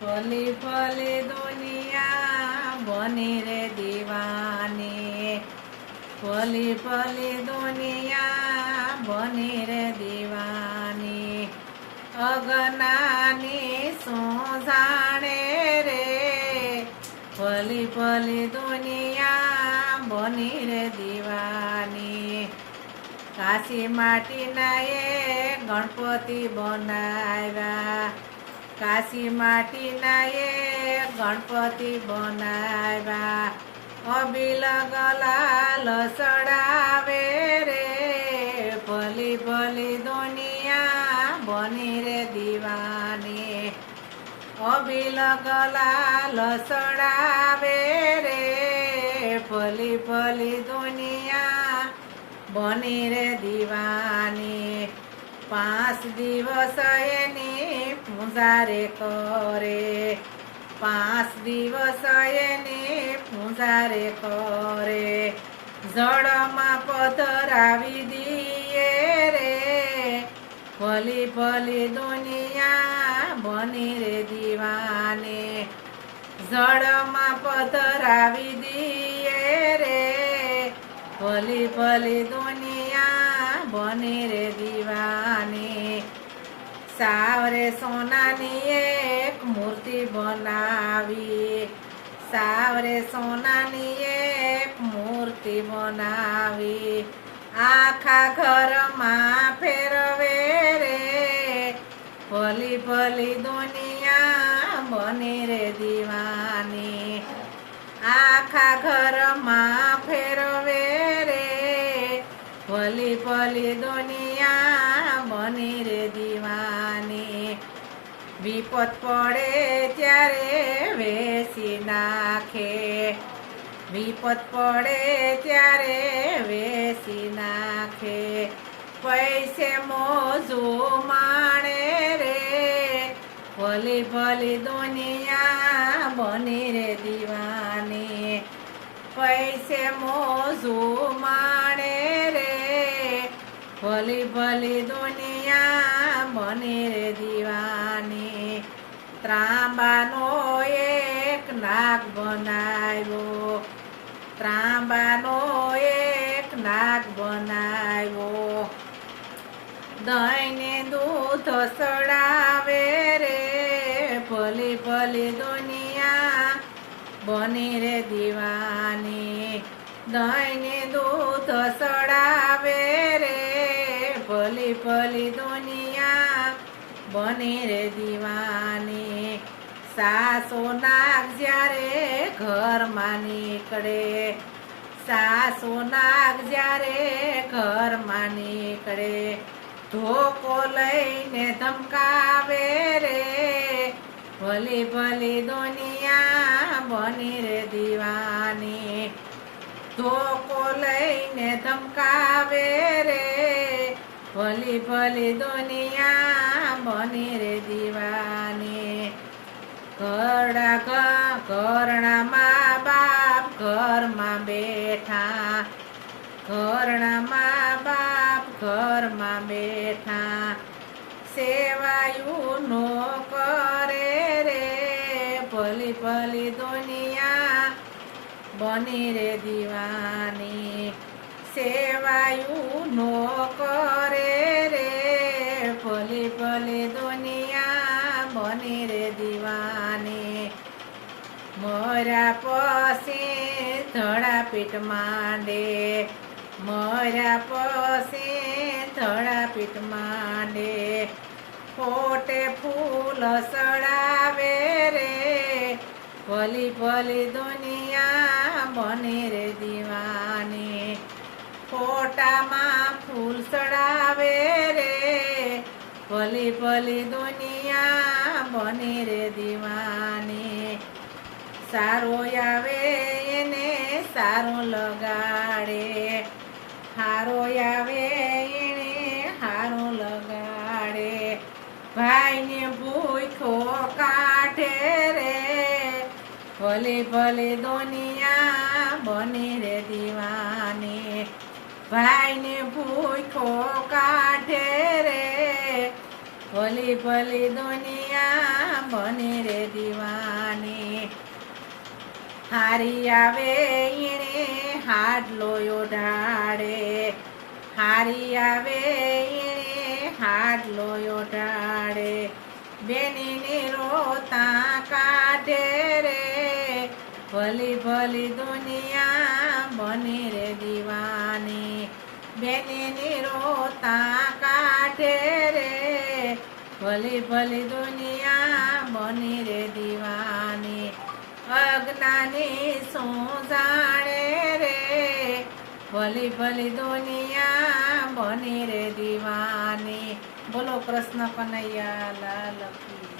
ભલી ભલી દુનિયા બની રે દીવાની, ભલી ભલી દુનિયા બની રે દીવાની, અગનાની શું જાણે રે, ભલી ભલી દુનિયા બની રે દીવાની. કાશી માટીના એ ગણપતિ બનાવ્યા, કાશી માટીના એ ગણપતિ બનાવ્યા, અબીલ ગલાલ ચડાવે રે, ભલી ભલી દુનિયા બની રે દીવાની, અબીલ ગલાલ ચડાવે રે, ભલી ભલી દુનિયા બની રે દીવાની. 5 દિવસ એની પૂજા રે કરે, 5 દિવસ એની પૂજા રે કરે, જળમાં પધરાવી દીએ રે, ભલી ભલી દુનિયા બની રે દીવાની, જળમાં પધરાવી દીએ રે, ભલી ભલી દુનિયા બની રે દીવાની. સાવરે સોનાની એક મૂર્તિ બનાવી, સાવરે સોનાની એક મૂર્તિ બનાવી, આખા ઘરમાં ફેરવે રે, ભલી ભલી દુનિયા બની રે દીવાની, આખા ઘરમાં ફેરવે રે, ભલી ભલી દુનિયા બની રે દીવાની. વિપત પડે ત્યારે વેચી નાખે, વિપત પડે ત્યારે વેચી નાખે, પૈસે મોજું માણે રે, ભલી ભલી દુનિયા બની રે દીવાની, પૈસે મોજું માણે રે, ભલી ભલી દુનિયા બની રે દીવાની. ત્રાંબાનો એક નાગ બનાવ્યો, ત્રાંબાનો એક નાગ બનાવ્યો, દહીંને દૂધ ચડાવે રે, ભલી ભલી દુનિયા બની રે દીવાની, દહીંને દૂધ ચડાવે રે, ભલી ભલી દુનિયા બની રે દીવાની. સાસુ નાગ જ્યારે ઘરમાં નીકળે, સાસુ નાગ જ્યારે ઘરમાં નીકળે, ધોકો લઈને ધમકાવે રે, ભલી ભલી દુનિયા બની રે દીવાની, ધોકો લઈને ધમકાવે રે, ભલી ભલી દુનિયા બની રે દીવાની. ઘરના મા બાપ ઘરમાં બેઠા, ઘરના મા બાપ ઘરમાં બેઠા, સેવાયું નો કરે રે, ભલી ભલી દુનિયા બની રે દીવાની, સેવાયું નો કરે રે, ભલી ભલી દુનિયા બની રે દીવાની. મર્યા પછી ધડાપીટ માંડે, મર્યા પછી ધડાપીટ માંડે, ખોટે ફૂલ ચડાવે રે, ભલી ભલી દુનિયા બની રે દીવાની, ફોટામાં ફૂલ ચડાવે રે, ભલી ભલી દુનિયા બની રે દીવાની. સારો આવે એને સારો લગાડે, હારો આવે એને હારો લગાડે, ભાઈને ભૂખો કાઢે રે, ભલી ભલી દુનિયા બની રે દીવાની, ભાઈને ભૂખો કાઢે રે, ભલી ભલી દુનિયા બની રે દીવાની હારી આવે ઈણે હાડલો ઓઢાડે હારી આવે ઈણે હાડલો ઓઢાડે બેનીને રોતા કાઢે રે ભલી ભલી દુનિયા બની રે દીવાની બેનીને રોતા કાઢે રે ભલી ભલી દુનિયા બની રે દીવાની અજ્ઞાની શું જાણે રે ભલી ભલી દુનિયા બની રે દીવાની બોલો કૃષ્ણ કનૈયા લાલ કી